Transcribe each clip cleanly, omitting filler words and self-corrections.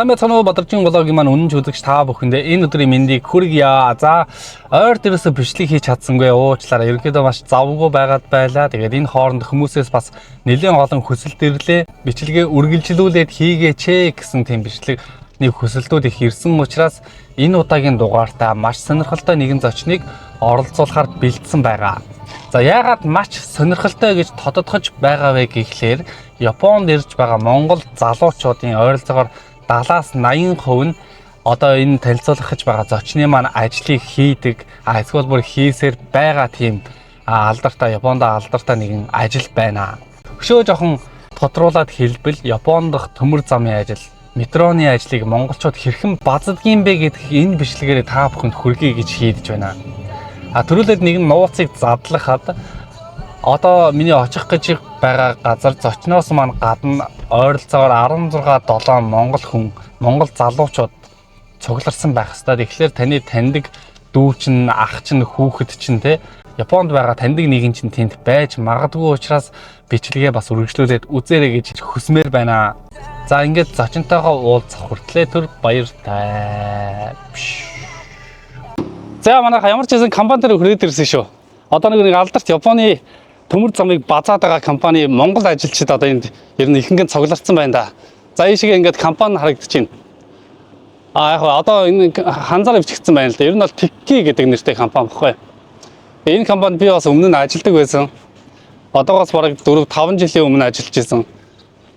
Сайн байцгаана уу Бадарчин блогийн маань үнэн үзэгч та бүхэндээ энэ өдрийн мэндийг хүргье. За ойр дээрээс бичлэг хийж чадсангүй уучлаарай. Ерөнхийдөө маш завгүй байгаад байлаа. Тэгээд энэ хооронд хүмүүсээс бас нэлээд олон хүсэлт ирлээ. Бичлэгээ үргэлжлүүлээд хийгээч гэсэн тийм бичлэгний хүсэлтүүд их ирсэн учраас энэ удаагийн дугаартаа маш сонирхолтой нэгэн зочныг оролцуулахаар бэлдсэн байгаа. За яагаад маш сонирхолтой гэж тодотгож байгаа вэ гэхлээр Японд ирж байгаа Монгол залуучуудын ойролцоогоор 70-80% нь одоо энэ танилцуулах байгаа зочны маань ажлыг хийдэг, эсвэл бүр хийсээр байгаа тийм алдартай Японд алдартай нэгэн ажил байна. Өшөө жоохон тодруулаад хэлбэл Японд дах төмөр замын ажил, метроны ажлыг монголчууд хэрхэн баздагийм бэ гэдг энэ бичлэгээр та бүхэнд хүргэе гэж шийдэж байна. Төрүүлээд нэгэн нууцыг задлахад одоо миний очих гэж байгаа газар зочноос маань гадна ойролцоогоор 16-7 Монгол залуучууд цугларсан байх ёстой. Тэгэхээр таны таньдаг дүү чинь, ах чинь, хүүхэд чинь те Японд байгаа таньдаг нэгэн чинь тэнд байж магадгүй учраас бичлэгээ бас үргэлжлүүлээд үзээрэй гэж хүсмээр байна. За ингээд зочинтойгоо уулзах хүртлээр түр баяртай. За манайха ямар ч хэсэн компани дээр хүрээд ирсэн шүү. Одоо нэг алдарт Японы төмөр замыг базаад байгаа компани Монгол ажилчид одоо энд ер нь ихэнх нь цугларсан байна да. За ийшээ ингээд компани харагдаж байна. Яг одоо энэ ханзаар бичигдсэн байна л да. Ер нь бол Tikki гэдэг нэртэй компани баггүй. Энэ компанид би бас өмнө нь ажилладаг байсан. Одоогоос бараг 4-5 жилийн өмнө ажиллаж байсан.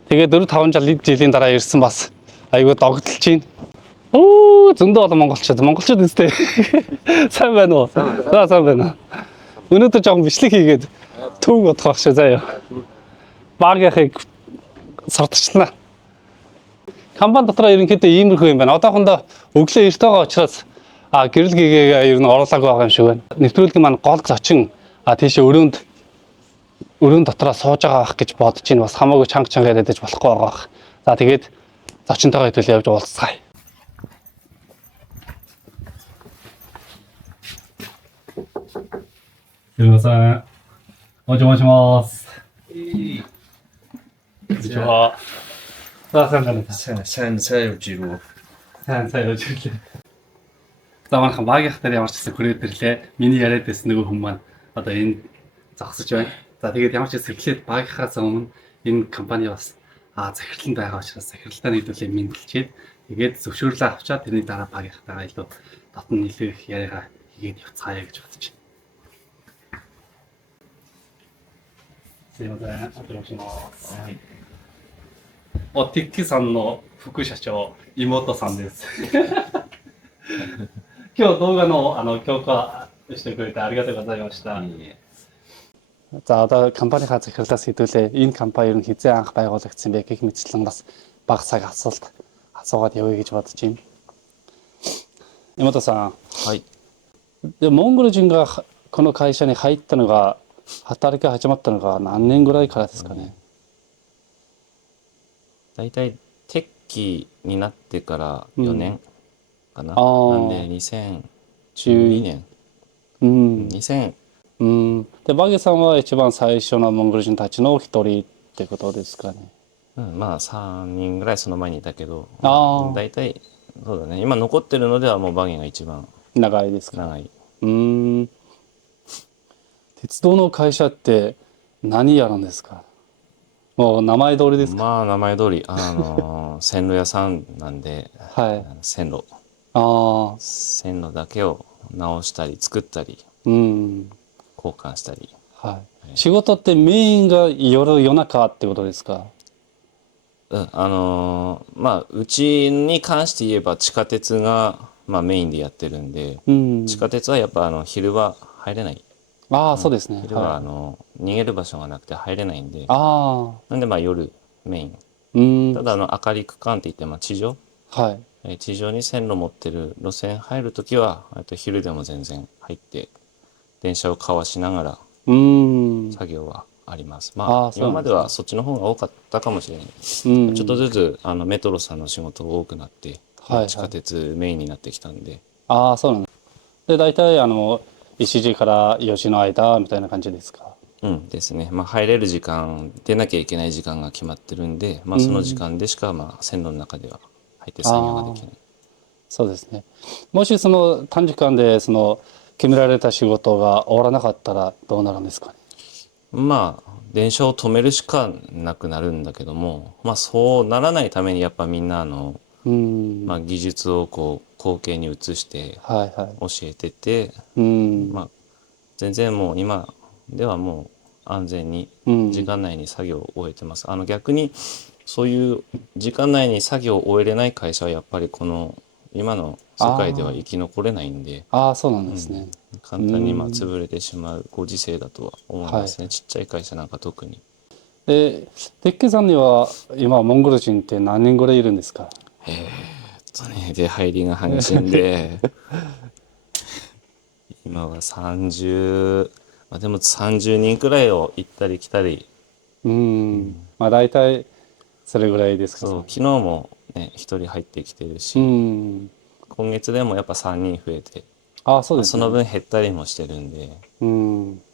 Тэгээд 4-5 жилийн дараа ирсэн бас айгүй догдолж байна. Зөндөө олон монголчууд үстэй. Сайн байна уу? За сайн байна. Өнөөдөр жоохон бичлэг хийгээд төв бодох шүү заяа. Багийнхыг сортчлаа. Компани дотор ерөнхийдөө иймэрхүү юм байна. Одоохондоо өглөө эрт байгаа учраас гэрэл гээгээ ер нь оруулаагүй байгаа юм шиг байна. Нэвтрүүлгийн маань гол зочин тийшээ өрөөнд дотроо сууж байгаа байх гэж бодож байна. Бас хамаагүй чанга ядаж болохгүй байгаа. За тэгээд зочинтойгоо хэдүүл явж уулзцгаая. Сэмэсэн. 오지마시마스. 좋아. сайн сайжирлээ. За манайхан багийнх дээр ямар ч гэсэн хүрээд ирлээ. Миний яриад байсан нөгөө хүмүүс маань одоо энэ зогсож байна. За тэгээд ямар ч гэсэн эхлээд багийнхаас өмнө энэ компани бас захирлан байгаа учраас захиралтаа нийлүүлээ мэдлчихэд тэгээд зөвшөөрлөө авчаад тэрний дараа багийнхтайгаа илүү дотн нийлэх яриагаа хийгээд явцгаая гэж бодож байна. すいません、お邪魔します。はい。Tikkiさんの副社長、妹さんです。今日動画の強化してくれてありがとうございました。За одоо компанийнхаа захирлаас хэдүүлээ энэ компани ер нь хизээ анх байгуулагдсан бэ гэх мэтчлэн бас бага цаг асуугаад явъя гэж бодож байна. 妹さん。はい。でモンゴル人がこの会社に入ったのが働き始まったのが何年ぐらいからですかね。だいたいテッキになってから4年かな。なんで2012年。2000。でバゲさんは一番最初のモンゴル人たちの一人ってことですかね。まあ3人ぐらいその前にいたけど、だいたいそうだね。今残ってるのではもうバゲが一番長いですか。長い。鉄道の会社って何やるんですか。もう名前通りですか。まあ名前通り線路屋さんなんで、はい、線路だけを直したり作ったり、交換したり、はい、仕事ってメインが夜中ってことですか。まあうちに関して言えば地下鉄がメインでやってるんで、地下鉄はやっぱ昼は入れない。そうですね。昼は逃げる場所がなくて入れないんで、なんで夜メイン。ただ明かり区間って言って地上、地上に線路持ってる路線入るときは昼でも全然入って電車をかわしながら作業はあります。今まではそっちの方が多かったかもしれない。ちょっとずつメトロさんの仕事が多くなって、地下鉄メインになってきたんで。そうなんです。で大体1時から4時の間みたいな感じですか。ですね。入れる時間、出なきゃいけない時間が決まってるんで、その時間でしか線路の中では入って作業ができない。そうですね。もしその短時間でその決められた仕事が終わらなかったらどうなるんですかね。まあ電車を止めるしかなくなるんだけども、まあそうならないためにやっぱみんなまあ技術をこう後継に移して教えてて、まあ全然もう今ではもう安全に時間内に作業を終えてます。逆にそういう時間内に作業を終えれない会社はやっぱりこの今の世界では生き残れないんで、そうなんですね。簡単に潰れてしまうご時世だとは思いますね。ちっちゃい会社なんか特に。で、鉄拳さんには今モンゴル人って何人ぐらいいるんですか。出入りが激しいんで今は30、まあ、でも30人くらいを行ったり来たり。まあ大体それぐらいですか。そう、昨日もね1人入ってきてるし、今月でもやっぱ3人増えて、そうですね。その分減ったりもしてるんで、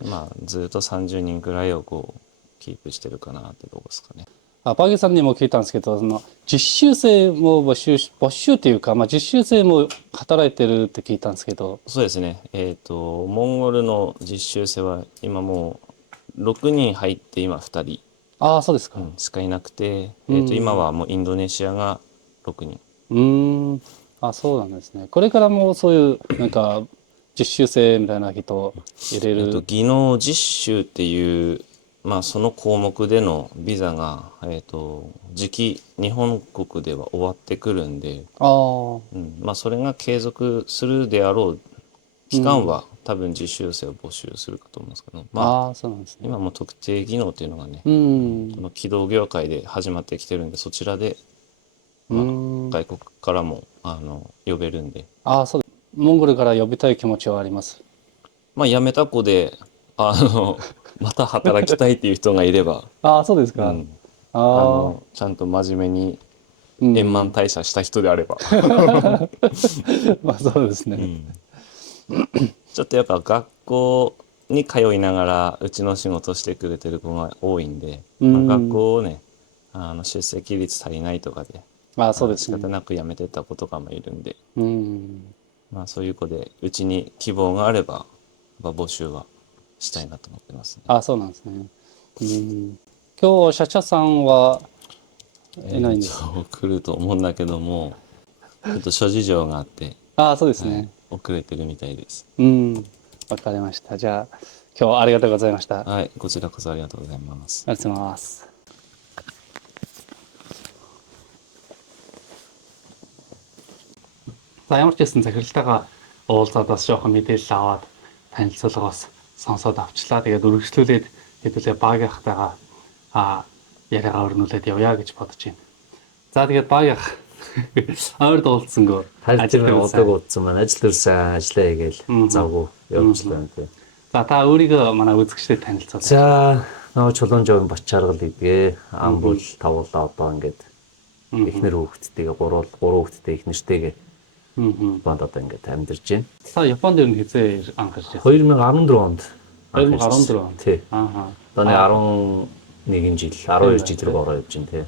まあずっと30人くらいをこうキープしてるかなってとこですかね。バギーさんにも聞いたんですけど、その実習生も募集っていうか、まあ、実習生も働いてるって聞いたんですけど。そうですね。モンゴルの実習生は今もう6人入って今2人。そうですか。しかいなくて、今はもうインドネシアが6人。そうなんですね。これからもそういうなんか実習生みたいな人を入れる。技能実習っていうまあその項目でのビザが時期日本国では終わってくるんで、まあそれが継続するであろう期間は、多分実習生を募集するかと思うんですけど、まあそうなんですね。今も特定技能っていうのがね、この軌道業界で始まってきてるんで、そちらで、まあ、外国からも呼べるんで。そうです。モンゴルから呼びたい気持ちはあります。まあ辞めた子でまた働きたいっていう人がいればそうですか。ちゃんと真面目に円満退社した人であればまあそうですね。ちょっとやっぱ学校に通いながらうちの仕事してくれてる子が多いんで、学校をね出席率足りないとかでそうですね、仕方なく辞めてった子とかもいるんで、まあそういう子でうちに希望があれば募集はしたいなと思ってますね。そうなんですね。今日社長さんはいないんですか。来ると思うんだけどもちょっと諸事情があってそうですね、遅れてるみたいです。わかりました。じゃあ今日はありがとうございました。はい、こちらこそありがとうございます。ありがとうございます。Ямар ч байсан захиралтайгаа уулзаад бас жоохон мэдээлэл аваад танилцуулгаас сонсоод авчлаа. Тэгээд үргэлжлүүлээд хэдүүлээ багийнхтайгаа яриагаа өрнүүлээд явъя гэж бодож байна. За тэгээд баг ойрд уулзсангүй. Ажил удаг уудсан маань ажил төрсэн ажиллаа хийгээл завгүй явж байна тий. За та өөрийгөө манай үзэгчдэд танилцуулъя. За нөгөө Чулуунжовын Бачааргал идгээ. Ам бол тавуулаа одоо ингээд эхнэр хүүхэдтэйгээ гурван хүүхэдтэй эхнэртэйгээ банд одоо ингээд амьдарч байна. Та Японд ер нь хизээ анх ирж2014 байна? онд. 2014 он. Тий. Одоо 11 жил 12 жил рүү ороо явж байна тий.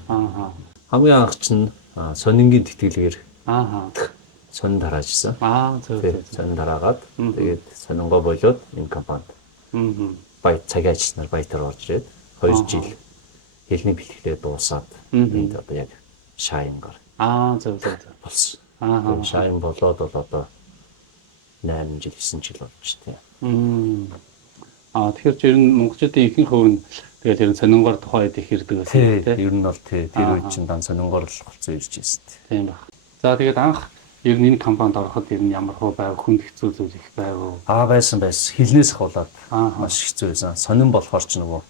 Хамгийн анх чинь сонингийн тэтгэлгээр сонин дараажсан. Сонин дараагаад тэгээд сонингоо болоод энэ компанид баяр цагийн ажилтнаар баятаар орж ирээд 2 жил хэлний бэлтгэлээ дуусаад энд одоо яг шайнгаар болсон. Шайн болоод бол одоо 8 жил 9 жил болж тий. Тэгэхээр ер нь монголчуудын ихэнх хувь нь тэгээд ер нь сонингоор тухайд их ирдэг гэсэн тийм. Ер нь бол тий тэр үед чинь дан сонингоор л болцсон ирж байсан. Тийм баг. За тэгээд анх ер нь энэ компанид ороход ер нь ямар хөө байв, хүнд хэцүү зүйл их байв уу? Байсан. Хилнээс хавуулаад маш хэцүү байсан. Сонин болохоор ч нөгөө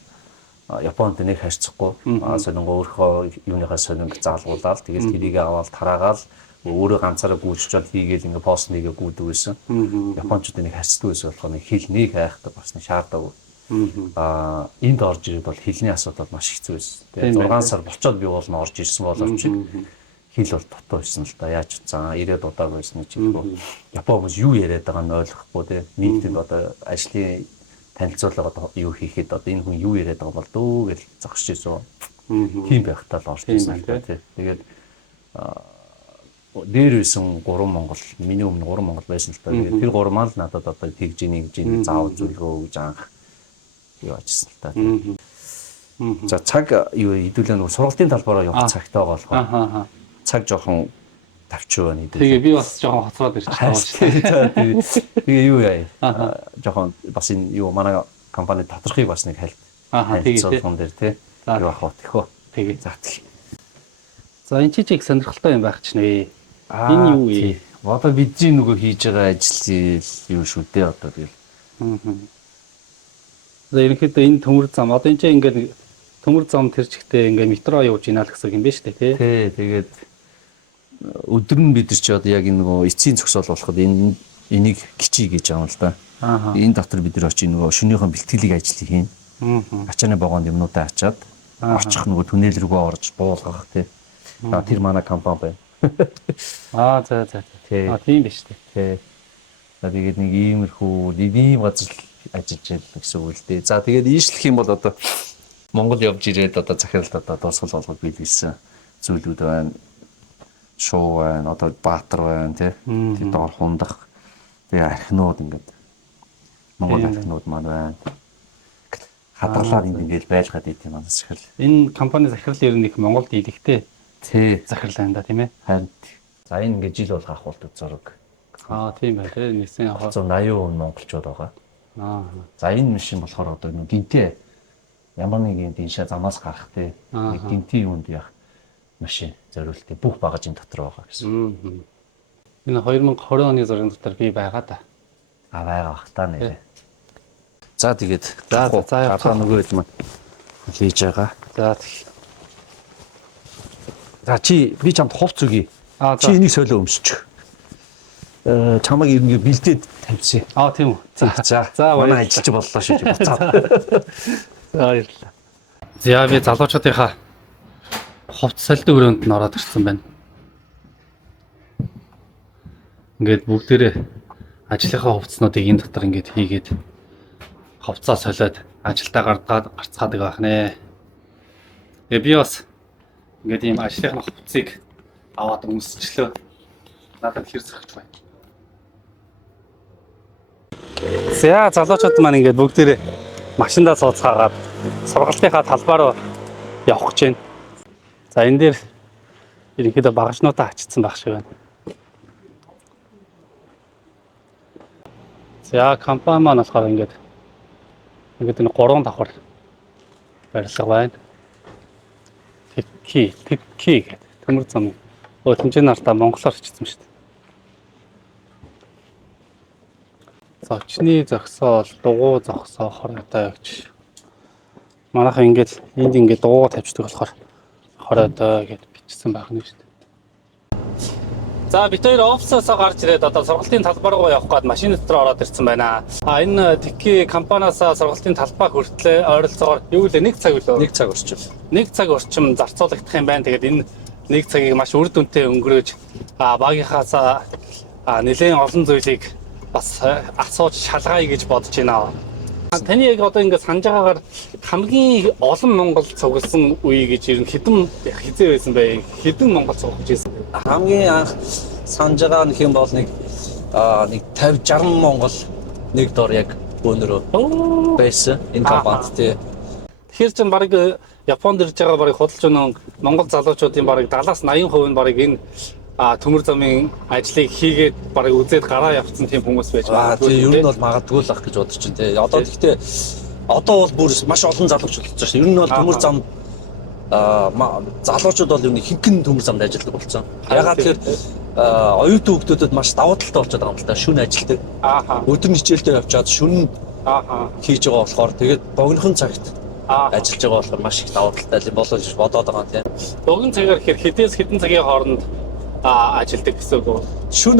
Японд нэг харьцахгүй. Сонингоо өөрийнхөө юуныхаа сонинг заалгуулаад тэгээд тэрийг аваад тараагаал өөрөө ганцаараа гүйцэж чад хийгээл ингээ пост нэгээ гүйдэг байсан. Японочдын нэг харьцдаг байсан болохоор нэг хил нэг хайхдаг бас нэг шаарддаг. Энд орж ирээд бол хилний асуудал маш хэцүү байсан. Тэгээд 6 сар болцоод би бол орж ирсэн боловч хил бол дутуу байсан л да. Яаж цаа ирээд удаагүй байсан ч юм. Япон хүмүүс юу яриад байгааг нь ойлгохгүй те. Нийтэд одоо ажлын танилцуулга одоо юу хийхэд одоо энэ хүн юу яриад байгаа бол дөө гэж зогсож ирсэн. Тийм байхтаа л орж ирсэн л да те. Тэгээд дээр байсан 3 Монгол, миний өмнө 3 Монгол байсан л та. Тэгээд тэр 3 маань л надад одоо тэгж ийн гэж заавал зөвлөгөө гэж анх юу ачсан л та. За цаг юу хэдүүлээ нөгөө сургалтын талбараа явах цагтаа болохоор цаг жоохон тавчуу байна хэдүүлээ. Тэгээ би бас жоохон хоцроод ирж байгаа юм шиг. Тэгээ юу яа. Жоохон бас энэ юу манай компани доторхыг бас нэг хальт. Тэгээд дээр тий. Юу ах вэ тэхөө. Тэгээ. За тэг. За энэ чи чиг сонирхолтой юм байх ч нэ. Энэ юу вэ? Одоо бидний нөгөө хийж байгаа ажил юу шүү дээ одоо тэгэл. За ерөнхийдөө энэ төмөр зам одоо энэ чинь ингээд төмөр зам тэр чигтээ ингээ метро явж ийна л гэсэн юм байна шүү дээ тий. Тий, тэгээд өдөр нь бид нар чи одоо яг энэ нөгөө эцсийн зогсоол болоход энийг гिचий гэж байгаа юм л да. Энэ дотор бид нар очиж нөгөө шөнийхэн бэлтгэлийг ажил хийн. Ачааны богоонд юмнуудаа ачаад очих нөгөө түнэл рүүгээ орж буулгах тий. Тэр манай компани байна. За. Тийм биш үү. Тий. Тэгээд нэг иймэрхүү ийм газар ажиллаж байл гэсэн үг л дээ. За тэгээд ийшлэх юм бол одоо Монгол явж ирээд одоо захиралд одоо дуусгал болгох биелсэн зүйлүүд байна. Шоу байна, одоо Баатар байна тий. Тэгээд доор хундах. Тэгээ архинууд ингээд Монгол архинууд маань байна. Хадгалаад ингээд байлгаад идэв манай захирал. Энэ компани захирал ер нь их Монголд идэхтэй тий захирал байна да тийм ээ. Харин за энэ ингээд жил болох ахуулт зураг. Тийм байх тий. Нийсэн 180% монголчууд байгаа. За энэ машин болохоор одоо нэг гинтээ ямар нэгэн диншаа замаас гарах тий. Нэг гинтийн юунд явах машин зориултыг бүх багажийн дотор байгаа гэсэн. Энэ 2020 оны зургийн дотор би байгаа да. Байгаа бах та нэрээ. За тэгээд за нөгөө хэд маань хийж байгаа. За чи би чамд хувц өгье. Чи энийг сойлоо өмсчих. Чамайг ингэ бэлдээд тавьсан. Тийм үү. За манай ажилч боллоо шүү дээ. За баярлалаа. За би залуучуудынхаа хувц салдаг өрөөнд нь ороод ирсэн байна. Ингээд бүгдээрээ ажлынхаа хувцснуудыг энэ дотор ингээд хийгээд хувцаа солиод ажилдаа гарцгаадаг байх нэ. Тэгээ би бас ингээд ийм ажлынхаа хувцсыг аваад өмсчлөө. Надад хэр зохиж байна. За залуучууд маань ингээд бүгдээрээ машиндаа сууцгаагаад сургалтынхаа талбай руу явах гэж байна. За энэ дээр ерөнхийдөө багажнуудаа ачсан байх шиг байна. За компани маань болохоор ингээд энэ 3 давхар барилга байна. Тэки гэдэг төмөр зам. Тэмцээн нартаа монголоор хичсэн шүү дээ. Зочны зогсоол, дугуй зогсоо хоройдоо гэж. Манайхаа ингээд энд ингээд дугуй тавьчихдаг болохоор хоройдоо гэж бичсэн байх нь шүү дээ. За бид хоёр офисоосоо гарч ирээд одоо сургалтын талбай руу явах гээд машин дотор ороод ирсэн байна. Энэ Тэки компаниас сургалтын талбай хүртлээ ойролцоогоор юу лээ 1 цаг үлээ. 1 цаг орчим. 1 цаг орчим зарцуулагдах юм байна. Тэгээд энэ 1 цагийг маш үр дүнтэй өнгөрөөж багийнхаас нэлээд олон зүйлийг бас асууж шалгая гэж бодож байна. Таны яг одоо ингээд санаж байгаагаар хамгийн олон Монгол цугласан үе гэж ер нь хэзээ байсан бэ? Хэдэн Монгол цуглаж ирсэн? Хамгийн анх санаж байгаа нэг юм бол нэг 50 60 Монгол нэг дор яг өнөрөө байсан энэ компанид тий. Тэгэхээр чинь баг Японд ирж байгаа баг худалч өнөө Монгол залуучуудын баг 70-80% нь баг энэ төмөр замын ажлыг хийгээд баг үзээд гараа явцсан тийм хүмүүс байж байгаа. Тийм ер нь бол магадгүй л ах гэж бодож чинь тий. Одоо гэхдээ одоо бол бүр маш олон залуучууд болж байна. Ер нь бол төмөр зам залуучууд бол ер нь хинхэн төмөр замд ажилладаг болсон. Ягаад тэгэхээр оюутан хүмүүсд маш давуу талтай болчиход байгаа юм л да. Шүн ажилдаг. Өдөр хичээлдээ явчаад шүн хийж байгаа болохоор тэгээд богинохон цагт ажиллаж байгаа болохоор маш их давуу талтай юм болоо гэж бодоод байгаа тийм. Богино цагаар ихээр хэдээс хэдэн цагийн хооронд ажилдаг гэсэн үг. Шүн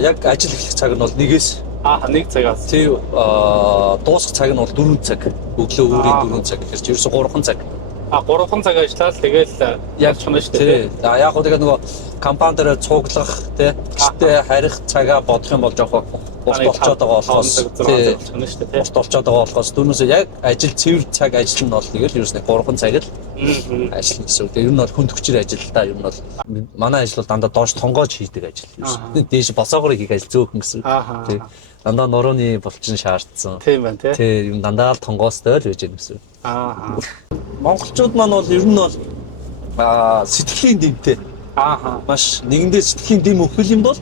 яг ажил эхлэх цаг нь бол 1-ээс 1 цагаас. Тийм дуусах цаг нь бол 4 цаг. Өглөө өөрийн 4 цаг гэхэрч ерөөсө 3 цаг. 3 цаг ажиллаад тэгэл яг чанаа шүү дээ. Тийм. Яг гоо тэгээ нөгөө компаунд дээр цуглах тий гэртээ харих цагаа бодох юм бол жоохон урт болчиход байгаа болохоос урт болчиход байгаа болохоос түүнээс яг ажил цэвэр цаг ажил нь бол тэгэл ерөөсөө 3 цаг л ажил гэсэн үг. Ер нь бол хүнд хүчээр ажил та ер нь бол манай ажил бол дандаа доош тонгоож хийдэг ажил ерөөсөө. Дээш босоогоор хийх ажил зөөхөн гэсэн үг. Тий. Дандаа нурууны булчин шаардсан. Тийм байна тий. Тий, юм дандаа л тонгоостой л байж байгаа гэсэн. Монголчууд маань бол ер нь бол сэтгэлийн дэмтэй. Маш нэгэндээ сэтгэлийн дэм өгөх юм бол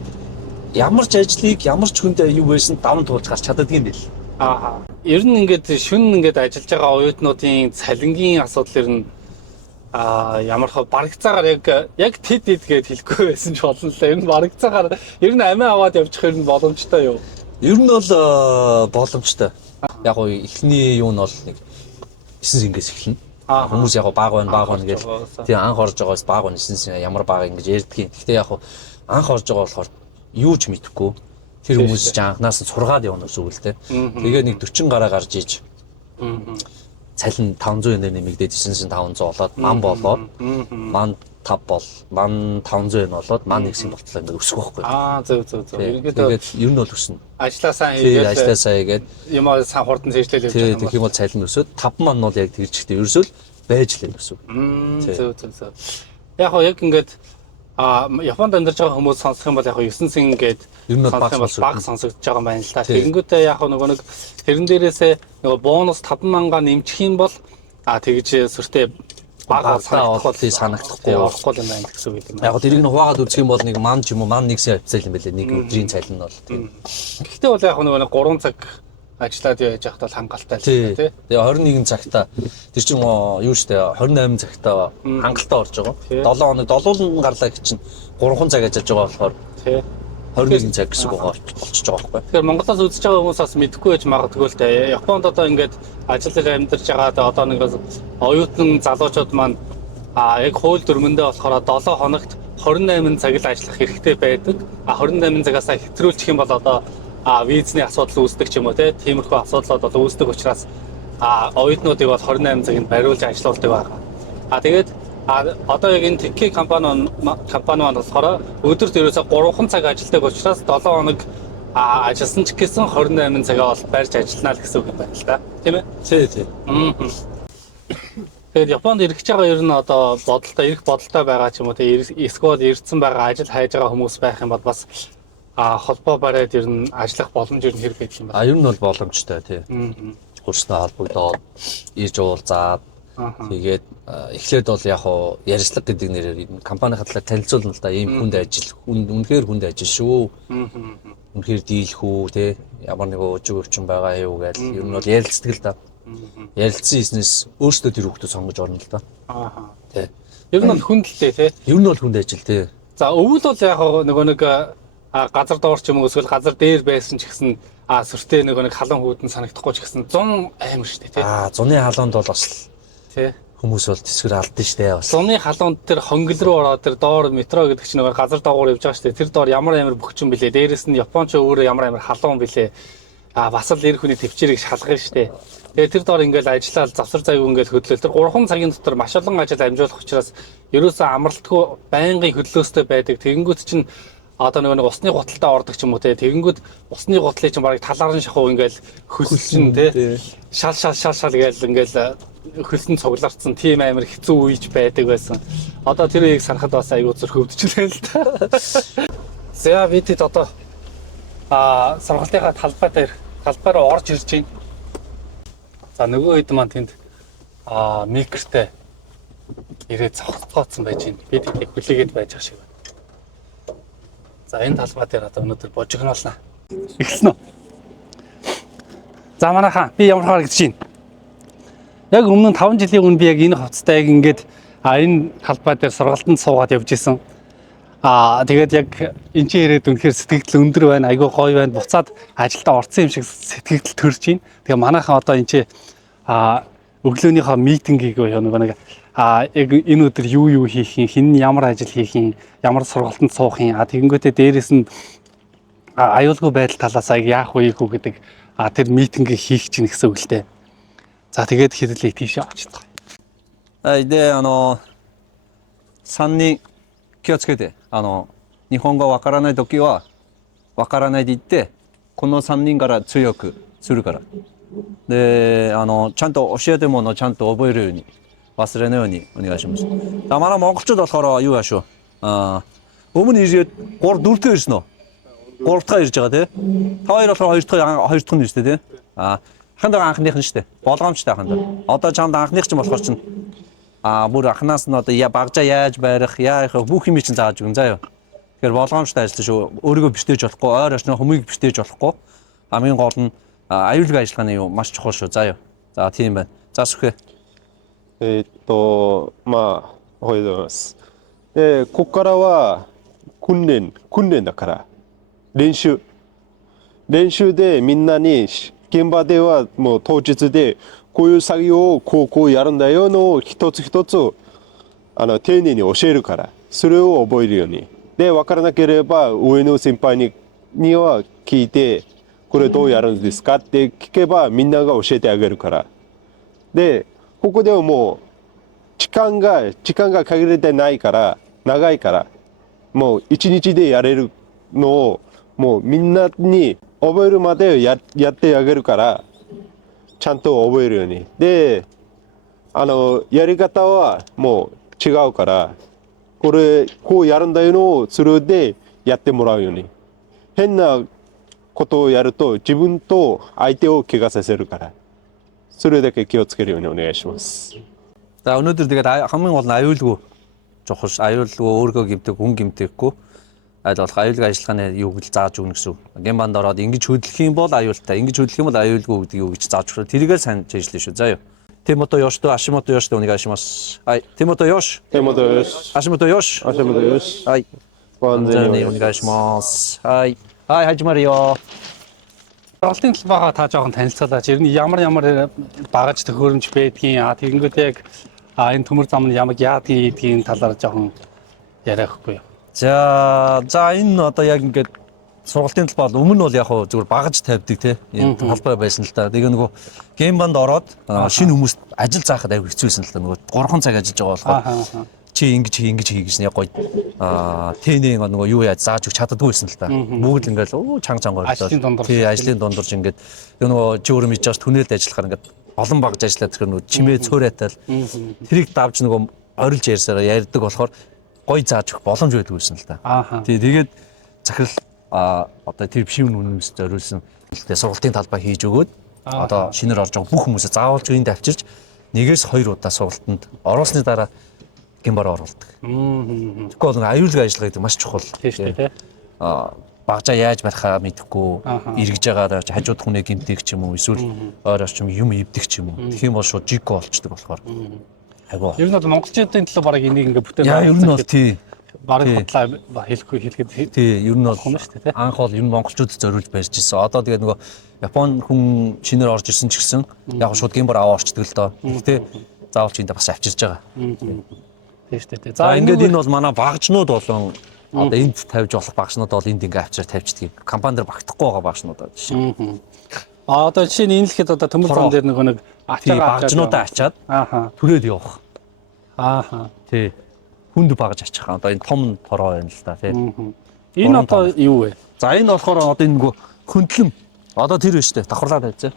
ямар ч ажлыг ямар ч хүнд юу байсан даван туулж гарч чаддаг юм бэл. Ер нь ингээд шүн ингээд ажиллаж байгаа оюутнуудын цалингийн асуудал ер нь ямар хөө барагцаагаар яг тэд гэдгээд хэлэхгүй байсан ч болно л. Ер нь барагцаагаар ер нь амиа аваад явчих ер нь боломжтой юу? Ер нь бол боломжтой. Яг гоо эхний юу нь бол нэг 9 сингээс эхэлнэ. Хүмүүс яг баг байна гэж тий анх орж байгаас баг байна 9 син ямар баг ингэж ярьдгийг. Гэхдээ яг анх орж байгаа болохоор юу ч мэдэхгүй. Тэр хүмүүс ч анханаас нь сургаад явна гэсэн үг л дээ. Тэгээ нэг 40 гараа гарч иж цалин 500 yen нэмэгдээд 9500 болоод ман болоод ман 5 бол ман 500 yen болоод ман 1 син болтлоо ингэ өсөх байхгүй. Зөв. Тэгээд ер нь бол өснө. Ажиллаа сайн хийгээд ажиллаа сайн хийгээд юм сайн хурдан цэжлэл явж байгаа юм. Тэгэх юм бол цалин өсөд 5 ман бол яг тэгж ихтэй ерөөсөө л байж л юм гэсэн үг. Зөв. Яг хоо яг ингээд Японд амьдарч байгаа хүмүүс сонсох юм бол яг 9 син ингээд ер нь баг сонсогдож байгаа юм байна л та. Тэгэнгүүтээ яг нөгөө нэг тэрэн дээрээсээ нөгөө бонус 5 манга нэмчих юм бол тэгж сүртэй бага санагдахгүй явахгүй юм байна гэсэн үг юм. Яг тэрийг нь хуваагаад үзэх юм бол нэг ман ч юм уу ман 1 сая авцал юм бэлээ. Нэг өдрийн цалин нь бол тийм. Гэхдээ бол яг нөгөө 3 цаг ажиллаад яаж явах бол хангалттай л тий. Тэгээ 21 цагта тэр чинь юу штэ 28 цагта хангалттай орж байгаа. 7 хоног долуулан гарлаа гэж чинь 3 цаг ажиллаж байгаа болохоор тий 21 цаг гэсэн үг болчихж байгаа байхгүй. Тэгэхээр Монголоос үзэж байгаа хүмүүс бас мэдэхгүй байж магадгүй л дээ. Японд одоо ингээд ажиллаж амьдарч байгаа одоо нэг оюутан залуучууд маань яг хууль дүрмэндээ болохоор 7 хоногт 28 цаг л ажиллах хэрэгтэй байдаг. 28 цагаас хэтрүүлчих юм бол одоо визний асуудал үүсдэг ч юм уу тиймэрхүү асуудлууд бол үүсдэг учраас оюутнуудыг бол 28 цагт бариулж ажилуулдаг байгаа. Тэгээд одоо яг энэ Текки компани маань болохоор өдөрт ерөөсө 3 цаг ажилладаг учраас 7 хоног ажилласан ч гэсэн 28 цагаа бол барьж ажиллана л гэсэн үг юм байна л да. Тийм ээ? Тий. Тэгээд Японд ирэх гэж байгаа ер нь одоо ирэх бодолтой байгаа ч юм уу эсвэл ирсэн байгаа ажил хайж байгаа хүмүүс байх юм бол бас холбоо бариад ер нь ажиллах боломж ер нь хэрэг байдаг юм байна. Ер нь бол боломжтой тий. Хурцтай холбогдоод ирж уулзаад тэгээд эхлээд бол яг хоо ярьцлага гэдэг нэрээр компанийн хатлаа танилцуулна л да. Ийм хүнд ажил үнэхээр хүнд ажил шүү. Үнэхээр дийлэх үү тий. Ямар нэг өжиг өвчин байгаа юу гэж ер нь бол ярилцдаг л да. Ярилцсан хийснээс өөрсдөө тэр хүүхдүүд сонгож орно л да. Тий. Ер нь бол хүндэлтэй тий. Ер нь бол хүнд ажил тий. За өвөл бол яг нөгөө нэг газар доор ч юм уу эсвэл газар дээр байсан ч гэсэн сүртэй нэг халуун хүүдэн санагдахгүй ч гэсэн 100 амар штэ тий. Зуны халуунд бол бас тий. Хүмүүс бол тэсгэр алдсан штэ бас. Зуны халуунд тэр хонгил руу ороод тэр доор метро гэдэг чинь нэг газар доогуур явж байгаа штэ. Тэр доор ямар амар бөхчин билээ. Дээрээс нь Японч өөрөө ямар амар халуун билээ. Бас л эр хүний төвчээрийг шалгах штэ. Тэгээ тэр доор ингээл ажиллаад завсар зайг ингээл хөдлөл. Тэр 3 цагийн дотор маш олон ажил амжуулах учраас ерөөсөө амралтгүй байнгын хөдлөөстэй байдаг. Тэгэнгүүт чинь одоо нэг усны гуталтаа ордог ч юм уу те тэгэнгүүт усны гутлыг чинь барыг талаар нь шахуу ингээл хөлсөн те шал гээл ингээл хөлсөн цугларцсан тийм амар хэцүү үеж байдаг байсан. Одоо тэр үеийг санахад бас аягүй зүрх өвдөжлээ л та. За бидэд одоо сургалтынхаа талбайраа орж ирж байна. За нөгөө хэд маань тэнд микртэй ирээд цогцолцсон байж байна. Бид их хүлээгээд байж байгаа шиг байна. За энэ талбай дээр одоо өнөөдөр божигнуулна. Эхэлсэн үү? За манайхаа би ямар харагдаж байна? Яг өмнө нь 5 жилийн өмнө би яг энэ хувцастай яг ингээд энэ талбай дээр сургалтанд суугаад явж исэн. Тэгээд яг энэ чинь ирээд үнэхээр сэтгэл өндөр байна, айгүй гоё байна. Буцаад ажилдаа орсон юм шиг сэтгэл төрж байна. Тэгээ манайхаа одоо энэ чинь өглөөнийхөө митингийг нэг яг энэ өдөр юу хийх юм, хэн ямар ажил хийх юм, ямар сургалтанд суух юм. Тэгэнгүүтээ дээрэс нь аюулгүй байдал талаас яах вэ гэдэг тэр митингийг хийх чинь гэсэн үг л дээ. За тэгээд хэрлээ тийшээ очиж байгаа. で3人気をつけて日本語わからないときはわからないで言ってこの3人から強くするからでちゃんと教えてものをちゃんと覚えるように忘れないようにお願いしますманай монголчууд болохоор юу аашгүй өмнө ирээд 3 4 дахь ирсэн үү 3 дахь ирж байгаа тий та хоёр болохоор 2 дахь нь ирсэн тий аханд анхных нь штэ болгоомжтой аханд одоо чамд анхных ч болохоор чинь бүр ахнаас нь одоо багжаа яаж байрах яах бүх юм чинь зааж өгөн заяа тэгэхээр болгоомжтой ажиллаж шүү өөрийгөө бишдэж болохгүй ойр орчны хүмүүийг бишдэж болохгүй хамгийн гол нь аюулгүй ажиллагааны юу маш чухал шүү заяа за тийм байна за сүхэ まあおはようございますでここからは訓練だから練習でみんなに現場ではもう当日でこういう作業をこうやるんだよのを一つ一つ丁寧に教えるからそれを覚えるようにで分からなければ上の先輩には聞いてこれどうやるんですかって聞けばみんなが教えてあげるからでここではもう時間が限られてないから長いからもう一日でやれるのをもうみんなに覚えるまでやってあげるからちゃんと覚えるようにでやり方はもう違うからこうやるんだよのをそれでやってもらうように変なことをやると自分と相手を怪我させるからそれだけ気をつけるようにお願いします。 За өнөөдөр тэгээд хамгийн гол нь аюулгүй чухал аюулгүй өөргөө гимдэг хүн гимтэхгүй аль болох аюулгүй ажиллагааны юу гэж зааж өгнө гэсэн. Гембанд ороод ингэж хөдөлгөх юм бол аюултай, ингэж хөдөлгөх юм бол аюулгүй гэдэг юу гэж зааж өгөх. Тэрийгээ сайн чийжлээ шүү. Заа юу. Тимото Ёшто, Ашимото Ёштоお願いします。はい。Тимото Ёш. Тимото Ёш. Ашимото Ёш. Ашимото Ёш. はい。完全にお願いします。はい。はい、始まるよ. Сургалтын талбайгаа та жоохон танилцуулаач. Ер нь ямар багаж төхөөрөмж байдгийг тэгэнгүүт яг энэ төмөр зам нь ямаг яадгийн гэдгийг талаар жоохон ярихгүй юу. За энэ одоо яг ингээд сургалтын талбай бол өмнө нь бол яг зүгээр багаж тавьдаг те энэ талбай байсан л да. Тэгээ нөгөө геймбанд ороод шинэ хүмүүст ажил заахад аяг хэцүүсэн л да. Нөгөө 3 цаг ажиллаж байгаа болохоор чи ингэж хий гэсэн яг гоё тэнийн нөгөө юу яаж зааж өгч чаддаггүй байсан л да. Бүгд ингээл чанга орлоо. Тий ажлын дундурж ингээд нөгөө чи өөрөө мэдж байгаа түнэлд ажиллахаар ингээд олон багж ажиллаад тэр нөгөө чимээ цөөрэтэл тэрийг давж нөгөө орилж ярьсараа ярьдаг болохоор гоё зааж өгөх боломж байдгүй байсан л да. Тий тэгээд захирал одоо тэр бишүүн үнэмс зориулсан сургалтын талбай хийж өгөөд одоо шинээр орж байгаа бүх хүмүүсээ заавалж энд авчирч 1-2 удаа сургалтанд оруулсны дараа гэмбар оруулдаг. Тэгвэл аюулгүй ажиллагаа гэдэг маш чухал. Тийм шүү дээ. Багжаа яаж барихаа мэдэхгүй эргэж байгаа хажууд хүнээ гэмтэх ч юм уу эсвэл ойр орчим юм эвдэх ч юм уу. Тэгэх юм бол шууд жико болчдөг болохоор. Айгуу. Ер нь бол монголчуудын төлөө баг энийг ингээ бүтээн байгаа. Ер нь бол тий. Бараг худлаа хэлэхэд тий. Ер нь бол анх бол ер нь монголчуудад зориулж барьж ирсэн. Одоо тэгээд нөгөө Япон хүн шинээр орж ирсэн ч гэсэн яг шууд гэмбар аваа орчдөг л доо. Гэхдээ заавал ч энд бас авчирж байгаа. Тийм шүү дээ. За ингээд энэ бол манай багжнууд болон одоо энд тавьж болох багшнууд бол энд ингээ авчирч тавьчихдаг. Компани дээр багтахгүй байгаа багшнууд байна жишээ. Одоо жишээ нь энэ л хэд одоо төмөр зам дээр нэг ачаагаа багжнуудаа ачаад түрээд явах. Тий. Хүнд багж ачих. Одоо энэ том тороо байна л да тий. Энэ одоо юу вэ? За энэ болохоор одоо энэ нөгөө хөндлөн одоо тэр биш үү? Давхарлаад байцаа.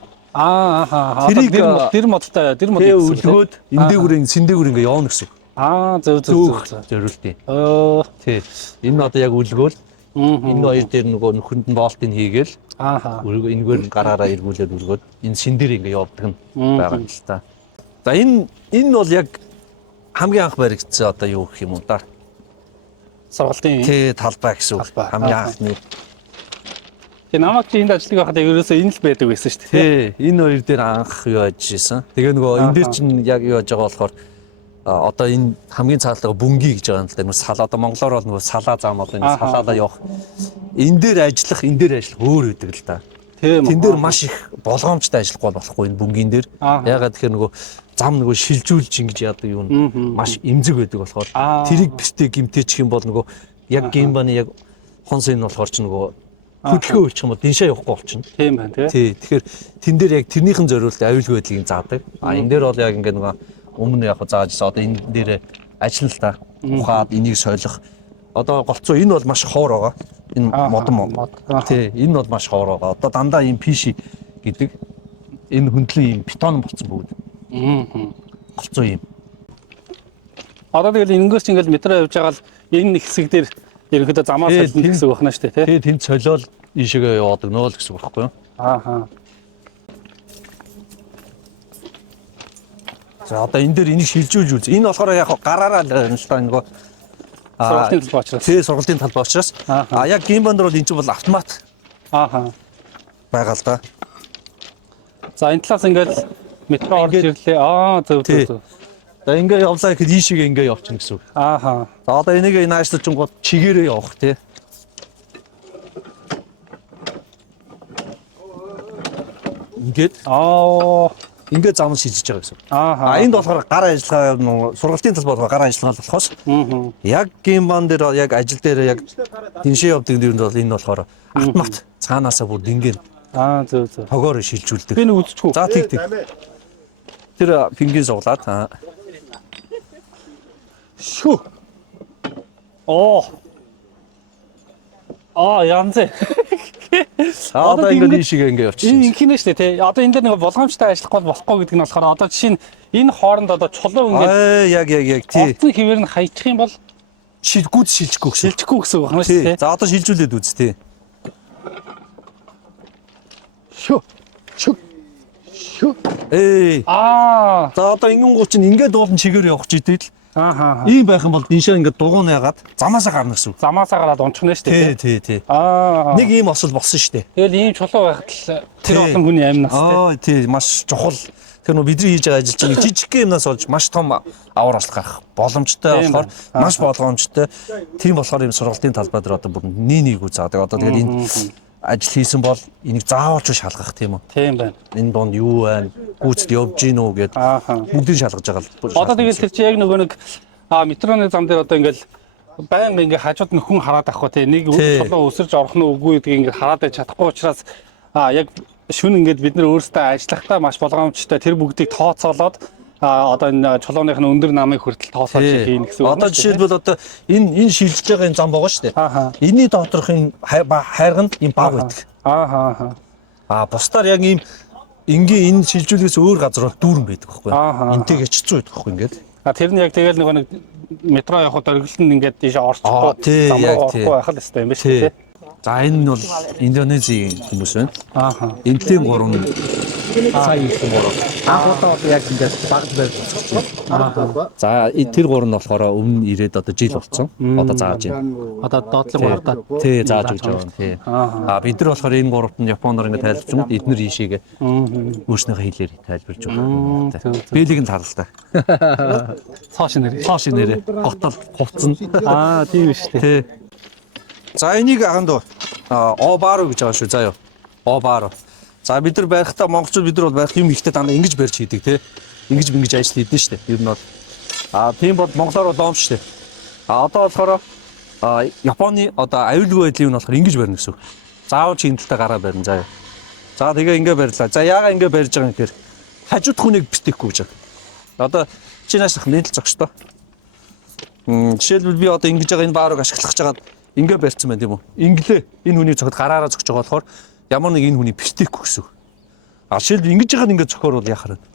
Тэр модтой үлгөөд эндэгүрийн сэндэгүр ингээ явна гэсэн. Зөв зориултыг. Тий. Энэ одоо яг үлгөөл. Энэ хоёр дээр нөгөө нөхөнд нь болтыг хийгээл. Энэгээр гараараа эргүүлээд үлгөөд энэ сэндэр ингээ явдаг нь байгаа юм л та. За энэ бол яг хамгийн анх баригдсан одоо юу гэх юм уу да. Сургалтын тий талбай гэсэн үг. Хамгийн анхны. Тэгээ намайг чи энд ажиллах байхад ерөөсөө энэ л байдаг байсан шүү дээ. Тий. Энэ хоёр дээр анх юу яаж ийсэн. Тэгээ нөгөө энэ дээр чинь яг юу яаж байгаа болохоор одоо энэ хамгийн цаалтайгаа бүнги гэж байгаа юм л да. Нөгөө салаа одоо монголоор бол нөгөө салаа зам одоо энэ салаалаа явах. Энэ дээр ажиллах өөр үүдэг л да. Тэн дээр маш их болгоомжтой ажиллахгүй болохгүй энэ бүнгийн дээр. Ягаад тэгэхээр нөгөө зам нөгөө шилжүүлж ингэж яадаг юм маш эмзэг байдаг болохоор тэрийг бистэ гимтээчих юм бол нөгөө яг геймбаны яг хонс энэ болохоор ч нөгөө хөдөлгөөн үлчих юм бол диншаа явахгүй болчихно. Тийм байна тий. Тэгэхээр тэн дээр яг тэрнийхэн зориулт аюулгүй байдлыг заадаг. Энэ дээр бол яг ингээ нөгөө өмнө яг зааж одоо энэ дээр ажиллана л та. Ухаад энийг солих Одоо голцоо энэ бол маш ховор байгаа. Энэ модон. Тий, энэ бол маш ховор байгаа. Одоо дандаа ийм пиши гэдэг энэ хөндлөн ийм бетон болсон бүгд. Голцоо ийм. Одоо тэгэл ингэс ингээл метро явж байгаа л энэ хэсэг дээр ерөнхийдөө замаа солино гэсэн үг байна шүү дээ, тий. Тэгээ тэнд солиол ийшээгээ яваад өгнө л гэсэн үг байхгүй юу? За одоо энэ дээр энийг шилжүүлж үз. Энэ болохоор яг гараараа л байна л та нөгөө Сургалтын талбай учраас. тий, сургалтын талбай учраас. Яг геймбанд бол энэ чинь бол автомат байгаа л да. За энэ талаас ингээл метро орж ирлээ. Зөв зөв. За ингээ явлаа гэхэд ийшээгээ ингээ явчихна гэсэн үг. За одоо энийг наашлж гол чигээрээ явах тий. Ингээд ингээ зам шилжиж байгаа гэсэн. Энд болохоор гар ажиллагаа сургалтын талбай болохоор гар ажиллагаа болохоос яг геймбан дээр яг ажил дээр яг тэншээ явдаг юм бол энэ болохоор автомат цаанаасаа бүр дингээр зөв зөв. тогоор шилжүүлдэг. Би нэг үзчихв. За тэг. Тэр пингийн суглаад Шү. Янз. Одоо ингээд ийшээгээ ингээ явчихсан. Энэ инхийнэ шүү дээ тий. Одоо энэ дээр нэг болгоомжтой ажиллах бол болохгүй гэдэг нь болохоор одоо жишээ нь энэ хооронд одоо чулуу ингээд яг тий. олцсон хэвээр нь хаячих юм бол гүд шилжихгүй гэсэн. шилжихгүй гэсэн үг байна шүү дээ. За одоо шилжүүлээд үз тий. Шү. За одоо ингэнгуй чинь ингээд дуулан чигээр явах ч идэл. Ийм байх юм бол диншээ ингээд дугуун яагаад замаасаа гарна гэсэн үг. Замаасаа гараад унчихна шүү дээ. Тий. Нэг ийм осол болсон шүү дээ. Тэгэл ийм чулуу байхад л тэр олон хүний амнаас тий маш чухал. Тэр нөө бидний хийж байгаа ажил чинь жижиг юмнаас олж маш том авар аслах гарах боломжтой болохоор маш болгоомжтой. Тийм болохоор ийм сургалтын талбай дээр одоо бүр нэг үзаадаг. Одоо тэгэл энэ ажил хийсэн бол энийг заавалж шалгах тийм үү? Тийм байна. Энэ донд юу байна? Гүйцэд явж гин үү гэд бүгдийг шалгаж байгаа л. Одоо тэгэл тэр чи яг нөгөө нэг метроны зам дээр одоо ингээл байнга ингээ хажууд нь хүн хараад ахгүй тийм нэг чулуу өсөрж орох нь үгүй гэдгийг ингээ хараад байж чадахгүй учраас яг шүн ингээд бид нар өөрсдөө ажиллахдаа маш болгоомжтой тэр бүгдийг тооцоолоод одоо энэ чулууных нь өндөр намыг хүртэл тооцоолж хийн гэсэн үг. Одоо жишээлбэл одоо энэ шилжиж байгаа энэ зам байгаа шүү дээ. Энийний доторх энэ хайрга нь ийм баг байдаг. Бусдаар яг ийм энгийн энэ шилжүүлээс өөр газар бол дүүрэн байдаг байхгүй юу? Энтэйг хэцүү байдаг байхгүй ингээд. Тэр нь яг тэгэл нэг метро явахад оргилд нь ингээд тийш орчихгүй замруу орохгүй байх л хэвээр юм байна шүү дээ. За энэ бол Индонезийн хүмүүс байна. Энтлийн 3 сая их юм уу? Анхудаа яг ингээд багд байж байна. За тэр 3 нь болохоор өмнө ирээд одоо жил болсон. Одоо зааж байна. Одоо доотлон 3 таа. Тий, зааж өгч байгаа. Тий. Бид нар болохоор энэ 3-т нь Японоор ингээд тайлбарч байгаа. Эднэр ийшээгээ өөрснийхөө хэлээр тайлбарж байгаа. Бэлэг нь тал л та. Цааш нэрээ. Готол хувцсан. Тийм шүү дээ. Тий. За энийг хандуу обаро гэж байгаа шүү заяа. Обаро. За бид нар байхдаа монголчууд бид нар бол байх юм ихтэй дандаа ингэж барьж хийдэг тий. Ингэж ажил хийдэн шүү дээ. Ер нь бол тийм бол монголоор бол оомш шүү дээ. Одоо болохоор Японы одоо аюулгүй байдлын нь болохоор ингэж барьна гэсэн үг. Заавал чинь талтай гараа барина заяа. За тэгээ ингэ барьлаа. За яагаад ингэ барьж байгаа юм гэхээр хажууд хүнийг битээхгүй гэж байна. Одоо чинаас нээлт зогсдоо. Жишээлбэл би одоо ингэж байгаа энэ баарыг ашиглах гэж байгаа ингээ барьсан байна тийм үү? Инглээ энэ хүний цогт гараараа зогсож байгаа болохоор ямар нэг энэ хүний бэртэхгүй гэсэн. Жишээлбэл ингэж байгаа ингээ зохиор бол яхаар байна.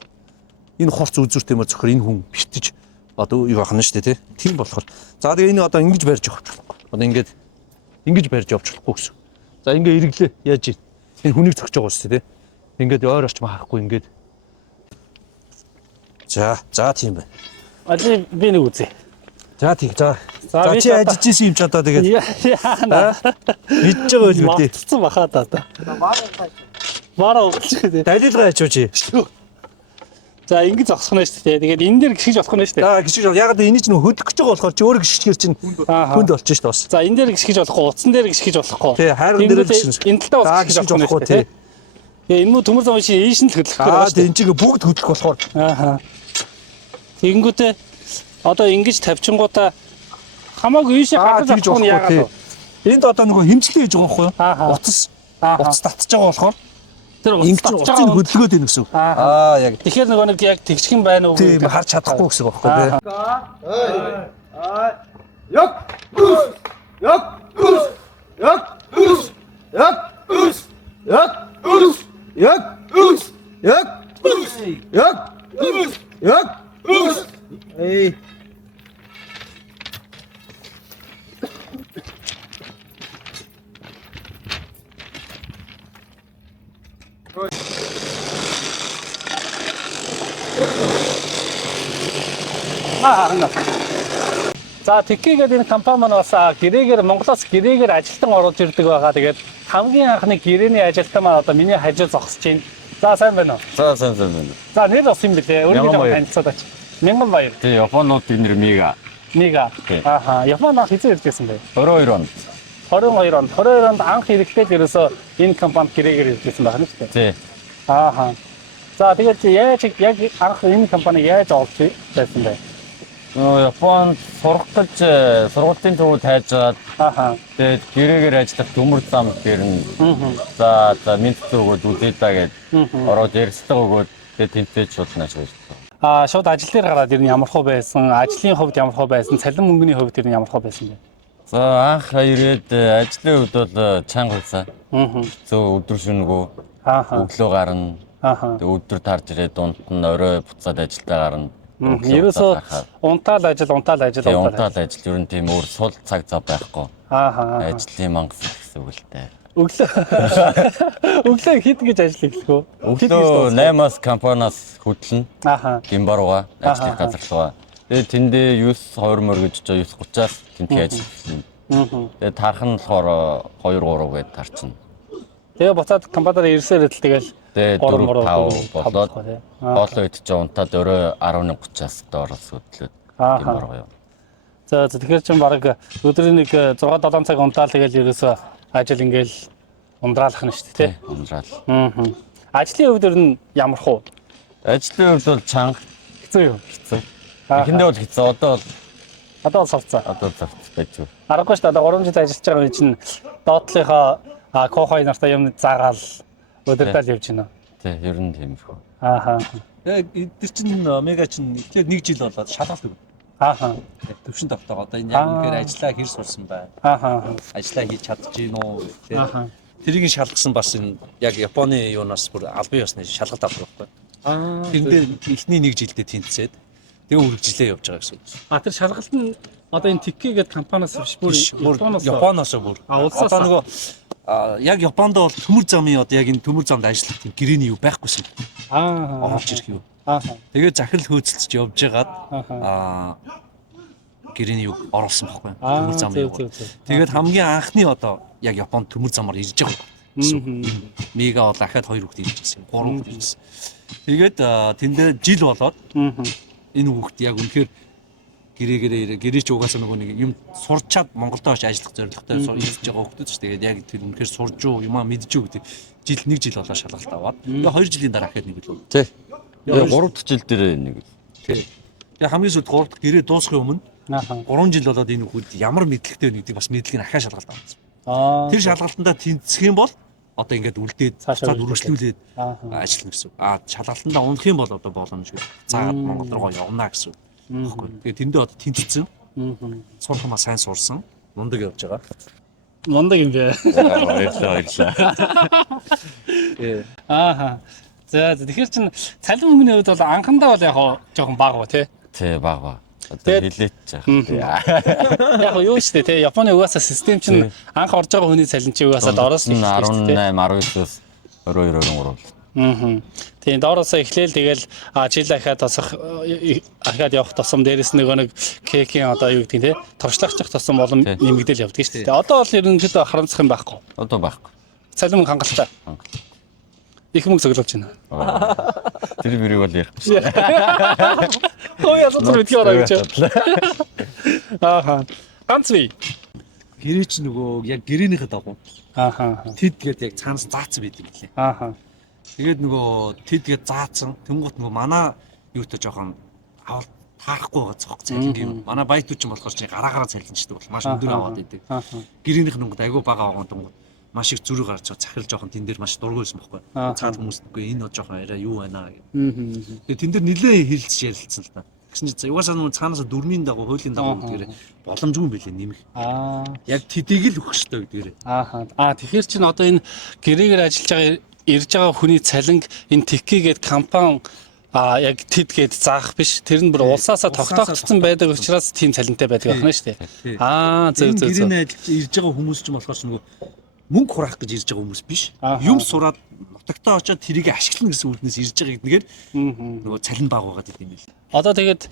Энэ хорц үзүүртэй мөр зохиор энэ хүн бэртэж одоо юу ахна шүү дээ тийм болохоор. За тэгээ энэ одоо ингэж барьж явах болохгүй. Одоо ингэж барьж явж болохгүй гэсэн. За ингээ эргэлээ яаж ийн. Энэ хүнийг зогсож байгаа шүү дээ тийм. Ингээд ойр орчим хаахгүй ингээд. За тийм байна. Ali би нэг үзье. За тий. За чи ажиллаж исэн юм ч одоо тэгээд Яана. мэдж байгаа үл үү. Мартсан баха та. Бара өгч дээ. Далилгаа ячуу чи. За ингэж зогсох нь шүү дээ. Тэгээд энэ дээр гიშгэж болох нь шүү дээ. За гიშгэж яг энэ ч нөх хөдөх гэж байгаа болохоор чи өөрөө гიშгэр чинь хүнд болчих шүү дээ бас. За энэ дээр гიშгэж болохгүй, утсан дээр гიშгэж болохгүй. Тий, хайрган дээр л гიშгэж. Энэ талтаа бас гიშгэж болохгүй тий. Энэ муу төмөр зам чи ийш нь л хөдлөх гэдэг байна шүү дээ. Энэ чигээ бүгд хөдлөх болохоор. Тэгэнгүүтээ одоо ингэж тавьчингуудаа хамаагүй ийшээ гадаж авах нь яагаад вэ? Энд одоо нөгөө хэмжлээ хийж байгаа байхгүй юу? Утас татж байгаа болохоор тэр утасыг хөдөлгөөд байна гэсэн үг. Яг. Тэгэхээр нөгөө нэг яг тэгчгэн байна уу гэдэг харж чадахгүй гэсэн үг байхгүй юу? Ёк. За TK-гээд энэ компани маань бас гэрээгээр Монголоос гэрээгээр ажилтан оруулж ирдэг байгаа. Тэгээд хамгийн анхны гэрээний ажилтан маань одоо миний хажуу зогсож байна. За сайн байна уу? За сайн байна. За нэр бас юм бэлээ. Өөрийнхөө танилцаад ач. Мянган Тий, Японууд бид нэр Мига. Мига. Ааха. Японд хизээ иржсэн бэ? 22 онд. 22 онд анх ирэхдээ ерөөсөө энэ компанид гэрээгээр иржсэн байна шүү дээ. Тий. Ааха. За тэгээд яаж яг анх энэ компани яаж олж байсан бэ? Японд сурах гэж сургуулийн төвөд хайжгаад тэгээд гэрээгээр ажиллах төмөр зам гэрн. За минт зүгүүд үзээдаа гэж ороод ярьцлага өгөөд тэгээд тэнцээж шууд нааш ажилласан. Шууд ажил дээр гараад ирнэ ямар хөө байсан? Ажлын хувьд ямар хөө байсан? Цалин мөнгөний хувьд ирнэ ямар хөө байсан бэ? За анх ирээд ажлын хувьд бол чанга байсан. Зөв өдөр шөнөгөө өглөө гарна. Тэгээд өдөр тарж ирээд дунд нь орой буцаад ажилдаа гарна. Ерөөсөө унтаал ажил. Ер нь тийм өөр сул цаг зав байхгүй. Ажлын мангас гэсэн үг л дээ. Өглөө хэд гэж ажил эхлэх вэ? Өглөө 8-аас компаниас хөдлөн. Гимбар руугаа, ажлын газар руугаа. Тэгээд тэндээ 9:20 гэж 9:30-аас тэнхээ ажил эхэлнэ. Тэгээд тархан нь болохоор 2-3 гээд тарчна. Тэгээ буцаад компаниар ирсээр л тэгэл 4-5 болоод хоолой идэж унтаад өрөө 11:30-аас доороос хөдлөөд гимбар руу яв. За тэгэхээр чинь баг өдрийн нэг 6-7 цаг унтаал тэгэл ерөөсөө ажил ингээл ундраалах нь шүү дээ тий. Ундраал. Ажлын хувьд ер нь ямар хуу? Ажлын хувьд бол чанга хэцүү юу? хэцүү. Эхэндээ бол хэцүү. Одоо савцаа. Одоо савц байж юу. Аргагүй шүү дээ. Одоо 3 жил ажиллаж байгаа юм чинь доотлынхаа кохой нартай юм заагаал өдөртөл явж байна. Тий, ер нь тиймэрхүү. Яг эдгээр чинь Мега чинь эхлээд 1 жил болоод шалгалт өгнө. Төвшин тогтоогоо одоо энэ яг үнэхээр ажиллаа хэр сурсан байна. Ажиллаа хийж чадчих гин үү гэдэг. Тэрийг шалгасан бас энэ яг Японы юунаас бүр албан ёсны шалгалт авдаг байхгүй. Тэрэндээ эхний 1 жилдээ тэнцээд тэгээ үргэлжлээ явж байгаа гэсэн үг. Тэр шалгалт нь одоо энэ TK гэдэг компаниас биш бүр Японоос бүр. Одоо нөгөө яг Японд бол төмөр замын одоо яг энэ төмөр замд ажиллах тийм гэрээний юу байхгүйсэн. Орж ирэх юу. Тэгээд захирал хөөцөлж явж байгаад гэрээний юу оруулсан байхгүй. Төмөр замын юу. Тэгээд хамгийн анхны одоо яг Японд төмөр замаар ирж байгаа гэсэн. Мега бол ахаад 2 хүүхэд иржсэн. 3 хүүхэд иржсэн. Тэгээд тэндээ жил болоод энэ хүүхэд яг үнэхээр гэрээч угаасаа нөгөө нэг юм сурчаад Монголд очиж ажиллах зорилготой ирж байгаа хүүхдүүд ч тэгээд яг тэр үнэхээр сурж уу юмаа мэдж үү гэдэг жил 1 жил болоо шалгалт аваад тэгээ 2 жилийн дараа ахад нэг л үү. Тий. 3 дахь жил дээр нэг. Тий. Тэгээ хамгийн сүүлд 3 дахь гэрээ дуусахын өмнө 3 жил болоод энэ хүүхэд ямар мэдлэгтэй вэ гэдгийг бас мэдлэгийг ахаа шалгалт авсан. Тэр шалгалтандаа тэнцэх юм бол одоо ингээд үлдээд цаад үргэлжлүүлээд ажиллана гэсэн. Шалгалтандаа унах юм бол одоо боломж гэж цаад Монгол руу явна гэсэн. Тэгээ тэндээ одоо тэнцсэн. Сурах маа сайн сурсан. Мундаг явж байгаа. Мундаг юм бэ. Баярлалаа. За тэгэхээр чин цалин мөнгөний хувьд бол анхандаа бол яг жоохон бага ба тий. Тий, бага. Одоо хилээч жаах. Яг юу ч тий Японы угаасаа систем чинь анх орж байгаа хүний цалин чи угаасаа доороос нь 18, 19-өөс 22, 23. Тийм доороос эхлээл тэгэл жил ахаад тосох ахаад явах тосом дээрэс нэг кекийн одоо юу гэдэг тий туршлагачих тосом болон нэмэгдэл явдаг шүү дээ. Одоо бол ерөнхийдөө харамсах юм байхгүй. Одоо байхгүй. Цалин мөнгө хангалттай. Их мөнгө цуглуулж байна. Тэр бэрийг бол ярихгүй. Ой яа зөв мэдээ ороо гэж. Ганцвий. Гэрээч нөгөө яг гэрээнийхээ дагуу. Тэд гээд яг цаанаас заацсан байдаг юм лээ. Тэгээд нөгөө тэдгээд заацсан. Тэнгуут нөгөө манай юутай жоохон авал таарахгүй байгаа зохих цалин юм. Манай баятууд ч юм болохоор чи гараагаараа цалинчдаг бол маш өндөр аваад идэг. Гэрээнийх нь айгүй бага байгаа юм. Маш их зүрх гарч захирал жоохон тэн дээр маш дургуйсан байхгүй. Цаад хүмүүс үгүй энэ жоохон арай юу байна гэх. Тэгээд тэн дээр нилээ хэлэлцэж ярилцсан л та. Гэсэн чинь угаасаа нөө цаанаас дөрмийн дагуу хуулийн дагуу гэдгээр боломжгүй юм билээ нэмэх. Яг тэдийг л өгөх хэрэгтэй гэдгээр. Тэгэхээр чинь одоо энэ гэрээгээр ажиллаж байгаа ирж байгаа хүний цалинг энэ Тикигээд компани яг тэд гээд заах биш. Тэр нь бүр улсаасаа тогтоогдсон байдаг учраас тийм цалинтай байдаг байна шүү дээ. Зөв. Гэрээний ажиллаж ирж байгаа хүмүүс ч болохоор нөгөө мөнгө хураах гэж ирж байгаа хүмүүс биш. Юм сураад нутагтаа очиод тэрийг ашиглана гэсэн үднээс ирж байгаа гэдгээр нөгөө цалин баг байгаад идэв юм бэл. Одоо тэгээд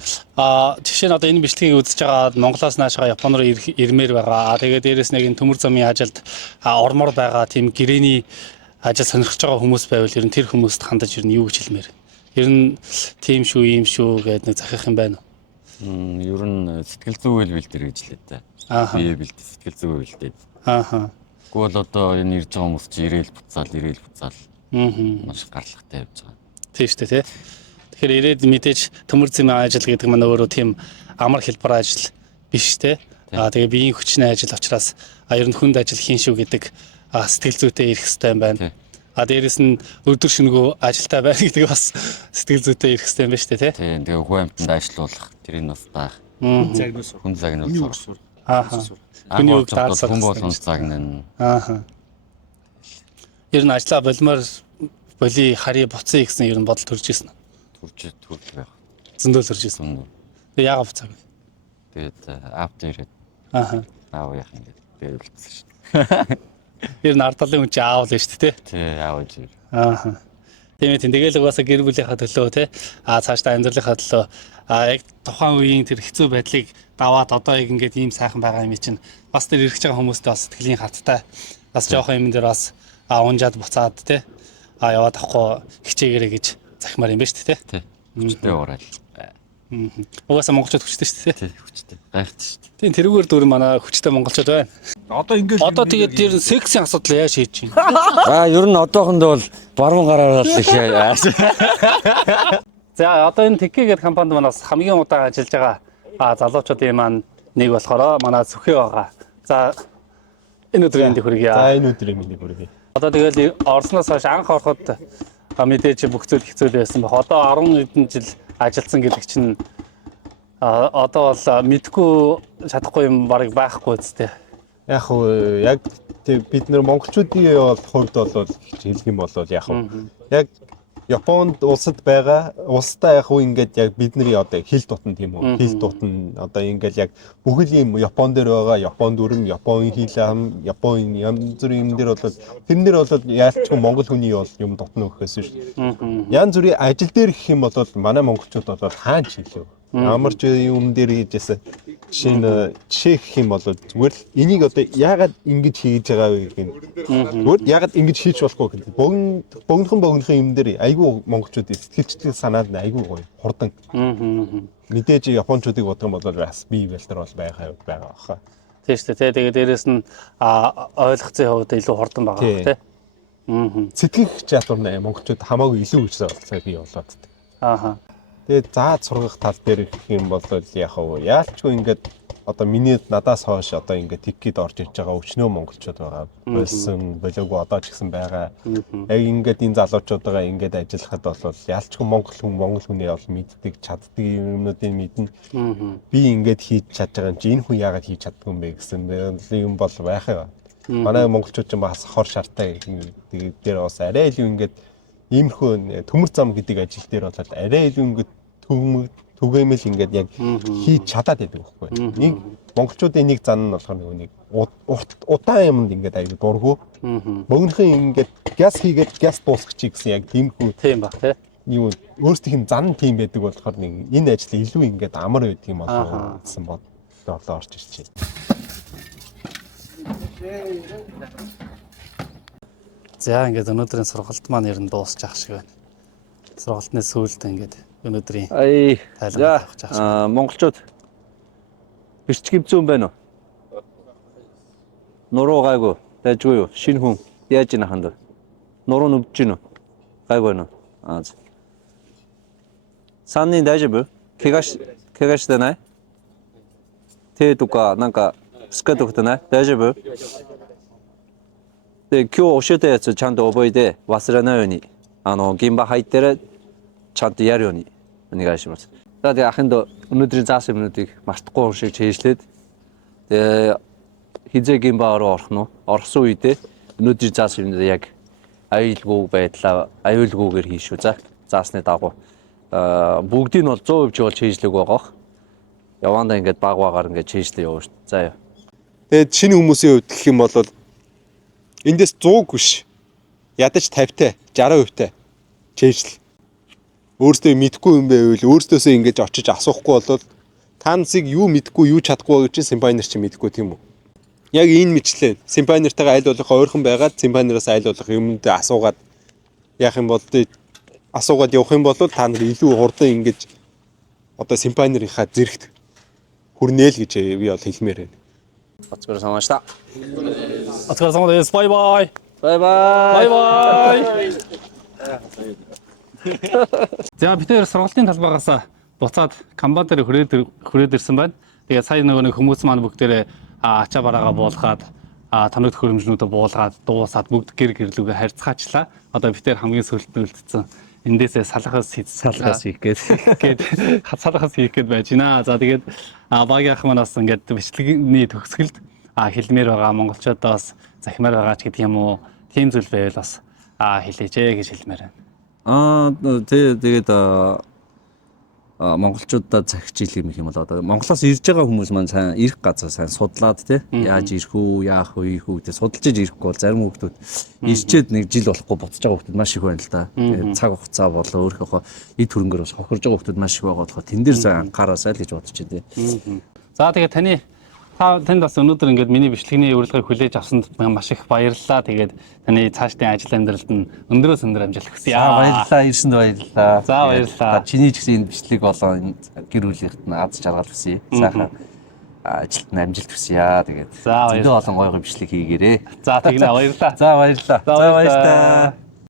жишээ нь одоо энэ бичлэгийг үзэж байгаа Монголоос наашгаа Япон руу ирмээр байгаа. Тэгээд дээрэс нэг энэ төмөр замын ажилд ормоор байгаа тийм гэрээний ажил сонирхож байгаа хүмүүс байвал ер нь тэр хүмүүст хандаж ер нь юу гэж хэлмээр. Ер нь тийм шүү, ийм шүү гэдэг нэг захих юм байна уу? Ер нь сэтгэл зүйн бэлдэр гэж лээ та. Бие бэлдээ сэтгэл зүйн бэлдээ. Тэгвэл одоо энэ ирж байгаа хүмүүс чи ирээл буцаал. Маш гарлагтай явж байгаа. Тийм шүү дээ, тий. Тэгэхээр ирээд мэдээж төмөр замын ажил гэдэг маань өөрөө тийм амар хэлбэр ажил биш тий. Тэгээ биеийн хүчний ажил учраас ер нь хүнд ажил хийн шүү гэдэг сэтгэл зүйтэй ирэх хэрэгтэй юм байна. Дээрэс нь өдөр шөнөгүй ажилтаа байх гэдэг бас сэтгэл зүйтэй ирэх хэрэгтэй юм байна шүү дээ, тий. Тийм. Тэгээ хүн амьтанд ажиллуулах, тэрийг нас даах. Хүн загнуулах. Хүний үг даарсаа хүн болгон загнана. Ер нь ажиллаа болмоор боли хари буцъя гэсэн ер нь бодол төрж ирсэн. Төрж байх. Зөндөө төрж ирсэн. Тэгээ яагаад буцааг вэ? Тэгээд аавтай ирээд. Аав яах юм гээд дээр үлдсэн шүү дээ. Ер нь ардалын хүн чи аав л шүү дээ, тий. Тий, аав ээж. Тийм ээ, тэгэл угаасаа гэр бүлийнхаа төлөө тий. Цаашдаа амьдралынхаа төлөө яг тухайн үеийн тэр хэцүү байдлыг даваад одоо яг ингээд ийм сайхан байгаа юм чинь бас тэр ирэх байгаа хүмүүстээ бас сэтгэлийн хаттай бас жоохон юм дээр бас унжаад буцаад тий. Яваад авахгүй хичээгээрэй гэж захимаар юм байна шүү дээ, тий. Хүчтэй уурал. Угаасаа монголчууд хүчтэй шүү дээ, тий. Хүчтэй. Гайхдаг шүү дээ. Тийм тэрүүгээр дүр манай хүчтэй монголчууд байна. Одоо тэгээд тэр сексийн асуудал яаж хийж байна? Ер нь одоохондоо бол баруун гараар л их. За одоо энэ Тики гэдэг компанид манаас хамгийн удаан ажиллаж байгаа залуучуудын маань нэг болохоор манай Сүхээ байгаа. За энэ өдрийн мэндийг хүргье. Энэ өдрийн мэндийг хүргье. Одоо тэгэл Оросноос хойш анх ороход мэдээж бүх зүйл хэцүү байсан баг. Одоо 10 хэдэн жил ажилласан гэдэг чинь одоо бол мэдгүй чадахгүй юм барыг байхгүй үстэй. Яг бид нар монголчуудын хувьд бол хэлэх юм бол яг Японд улсад байгаа улстай яг ингээд яг бидний одоо хэл дутна тийм үү? Хэл дутна одоо ингээд яг бүхэл юм Япон дээр байгаа Япон дүрм, Япон хэл Япон янз бүрийн юм дээр бол тэрнэр бол яалтчгүй монгол хүний бол юм дутна гэхээс шүү. Янз бүрийн ажил дээр гэх юм бол манай монголчууд бол хаач хэлээ. Амарч юм дээр хийжсэн жишээ гэх юм бол зүгээр л энийг одоо яагаад ингэж хийж байгаа вэ гэх юм. Зүгээр яагаад ингэж хийж болохгүй гэдэг. Богинохон юм дээр айгүй монголчууд сэтгэлчдийн санаанд айгүй гоё хурдан. Мэдээж японочдыг бодох юм бол бас бие бэлтэр бол байгаа баха. Тийм шүү дээ. Тэгээ дээрэс нь ойлгоцсон хувьд илүү хурдан байгаа тий. Сэтгэх чадвар нь монголчууд хамаагүй илүү гэж болцоо бий болоод. Тэгээд заад сургах тал дээр гэх юм бол яалчгүй ингээд одоо миний надаас хойш одоо ингээд Тикид орж иж байгаа өчнөө монголчууд байгаа. Болсон болоогүй одоо ч гэсэн байгаа. Яг ингээд энэ залуучуудаа ингээд ажиллахад бол яалчгүй монгол хүний бол мэддэг чаддаг юмнуудыг мэднэ. Би ингээд хийж чадж байгаа юм чи энэ хүн яагаад хийж чаддгүй юм бэ гэсэн юм бол байх юм. Манай монголчууд ч бас хор шартай тэгээд дээр бас арай илүү ингээд иймэрхүү төмөр зам гэдэг ажил дээр бол арай илүү ингээд түгээмэл ингээд яг хийж чадаад байдаг байхгүй. Нэг монголчуудын нэг зан нь болохоор нэг удаан юмд ингээд аяг дургу. Богинохон ингээд газ хийгээд газ дуусгачих гэсэн яг тиймэрхүү тийм баг тий. Юу өөрсдийнх нь зан тийм байдаг болохоор нэг энэ ажил илүү ингээд амар байдаг юм болоо гэсэн бодлоо орж ирчихэ. За ингээд өнөөдрийн сургалт маань ер нь дуусчих шиг байна. Сургалтны сүүлд ингээд өнөөдрийн тайлбар авах гэж байна. Монголчууд бичиг хэвзүүн байна уу? Нуруу гайгүй, дайжгүй юу? Шинэ хүн яаж ийн ханд? Нуруу нүдж гин үү? Гайгүй байна уу? Санны дайжгүй? Кегаш дэнай? Тэ тука нанка скэт тука дайжгүй? で、今日教えたやつちゃんと覚えて忘れないように現場入ってるちゃんとやるようにお願いします。За тэгээ ахынд өнөөдрийн заасан юмнуудыг мартахгүй шиг чийжлээд тэгээ хизээ гимба руу орох нь орсон үедээ өнөөдрийн заасан юмнууд яг аюулгүй байдлаа аюулгүйгээр хийшүү. За заасны дагуу бүгдийг нь бол 100% бол чийжлэг байгаах. Явандаа ингээд баг багаар ингээд чийжлээ яваа шүү. За яа. Тэгээд шинэ хүмүүсийн хувьд гэх юм бол эндээс 100 биш. Ядаж 50-тай, 60%-тай чийжл. Өөртөө мэдгүй юм байвал өөртөөсөө ингэж очиж асуухгүй бол та насыг юу мэдгүй юу чадахгүй гэж симпайнер чи мэдгүй тийм үү? Яг энэ мэтлээ. Симпайнертайгаа аль болох ойрхон байгаад симпайнераас аль болох юмд асуугаад яах юм бол асуугаад явах юм бол та нар илүү хурдан ингэж одоо симпайнерийнхаа зэрэгт хүрнээл гэж би бол хэлмээр байна. Оцгоор самаашта. Оцгоор самаа бай бай. Бай бай. Бай бай. За бид нэр сургалтын талбайгаас буцаад камбан дээр хүрээд ирсэн байна. Тэгээд сая нэг хүмүүс маань бүгдээрээ ачаа бараагаа буулгаад тоног хөрөмжнүүдээ буулгаад дуусаад бүгд гэр гэрлүүгээ харьцаачлаа. Одоо бид нэр хамгийн сүүлд нь үлдсэн. Эндээсээ салахаас хийх гээд байж байна. За тэгээд багийнх манаас ингээд бичлэгийн төгсгөлд хэлмээр байгаа монголчуудаас захимаар байгаа ч гэдэг юм уу. Тийм зүйл байвал бас хэлээч гэж хэлмээр байна. Тэгээд монголчуудаа захиж ийлэх юм бол одоо Монголоос ирж байгаа хүмүүс маань сайн ирэх газар сайн судлаад тий яаж ирэх үү, яах вэ гэдэг судалж иж ирэхгүй бол зарим хүмүүс ирчээд нэг жил болохгүй буцаж байгаа хүмүүс маш их байна л да. Тэгээд цаг хугацаа болоо өөрийнхөө эд хөрөнгөөр бас хохирж байгаа хүмүүс маш их байгаа болохоор тэн дээр сайн анхаараасай л гэж бодож байна тий. За тэгээд танд бас өнөөдөр ингээд миний бичлэгийн урилгыг хүлээж авсанд маш их баярлалаа. Тэгээд таны цаашдын ажил амьдралд нь өндөрөөс өндөр амжилт хүсье. Баярлалаа, ирсэнд баярлалаа. За баярлалаа. Чиний ч гэсэн энэ бичлэг болон гэр бүлийнхэд нь аз жаргал хүсье. Сайхан ажилд нь амжилт хүсье. Тэгээд зөндөө олон гоё бичлэг хийгээрэй. За тэгнэ баярлалаа. За баярлалаа. За баярлалаа.